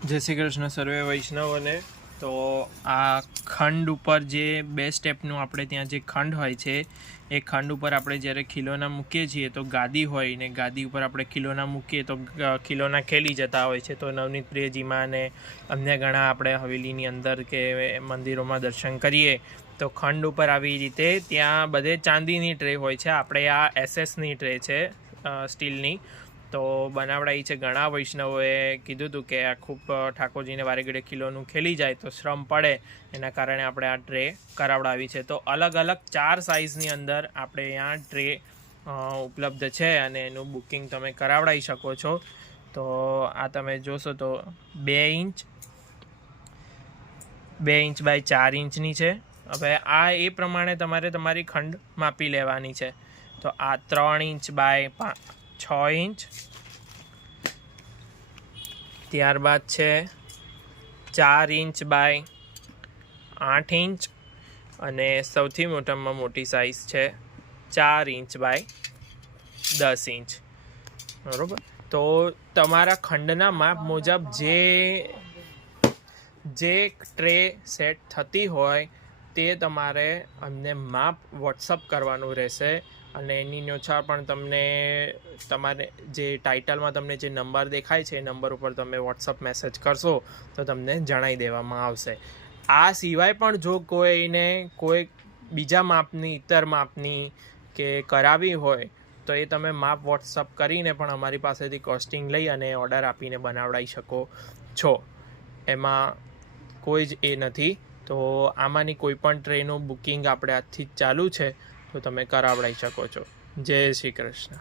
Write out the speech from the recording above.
જય શ્રી કૃષ્ણ સર્વે વૈષ્ણવોને. તો આ ખંડ ઉપર જે 2 સ્ટેપનું આપણે ત્યાં જે ખંડ હોય છે એ ખંડ ઉપર આપણે જ્યારે ખીલોના મૂકીએ છીએ તો ગાદી હોય ને ગાદી ઉપર આપણે ખીલોના મૂકીએ તો ખીલોના ખેલી જતા હોય છે. તો નવનીત પ્રિયજીમાં અને અન્ય ઘણા આપણે હવેલીની અંદર કે મંદિરોમાં દર્શન કરીએ તો ખંડ ઉપર આવી રીતે ત્યાં બધે ચાંદીની ટ્રે હોય છે. આપણે આ એસએસની ટ્રે છે સ્ટીલની, તો બનાવડાવી છે. ઘણા વૈષ્ણવોએ કીધું હતું કે આ ખૂબ ઠાકોરજીને વારે ઘડે કિલોનું ખેલી જાય તો શ્રમ પડે, એના કારણે આપણે આ ટ્રે કરાવડાવી છે. તો અલગ અલગ 4 સાઇઝની અંદર આપણે અહીંયા ટ્રે ઉપલબ્ધ છે અને એનું બુકિંગ તમે કરાવડાવી શકો છો. તો આ તમે જોશો તો 2 ઇંચ બાય 4 ઇંચની છે. હવે આ એ પ્રમાણે તમારે તમારી ખંડ માપી લેવાની છે. તો આ 3 ઇંચ બાય 6 ઇંચ, ત્યારબાદ છે 4 ઇંચ બાય 8 ઇંચ અને સૌથી મોટામાં મોટી સાઇઝ છે 4 ઇંચ બાય 10 ઇંચ. બરાબર. તો તમારા ખંડના માપ મુજબ જે ટ્રે સેટ થતી હોય તે તમારે અમને માપ વોટ્સઅપ કરવાનું રહેશે અને એની ન્યોછાળ પણ તમને તમારે જે ટાઇટલમાં તમને જે નંબર દેખાય છે એ નંબર ઉપર તમે વોટ્સઅપ મેસેજ કરશો તો તમને જણાવી દેવામાં આવશે. આ સિવાય પણ જો કોઈને કોઈ બીજા માપની ઇતર માપની કે કરાવી હોય તો એ તમે માપ વોટ્સઅપ કરીને પણ અમારી પાસેથી કોસ્ટિંગ લઈ અને ઓર્ડર આપીને બનાવડાવી શકો છો. એમાં કોઈ જ એ નથી. તો આમાંની કોઈ પણ ટ્રેનનું બુકિંગ આપણે આજથી જ ચાલુ છે, તો તમે કરાવડાવી શકો છો. જય શ્રી કૃષ્ણ.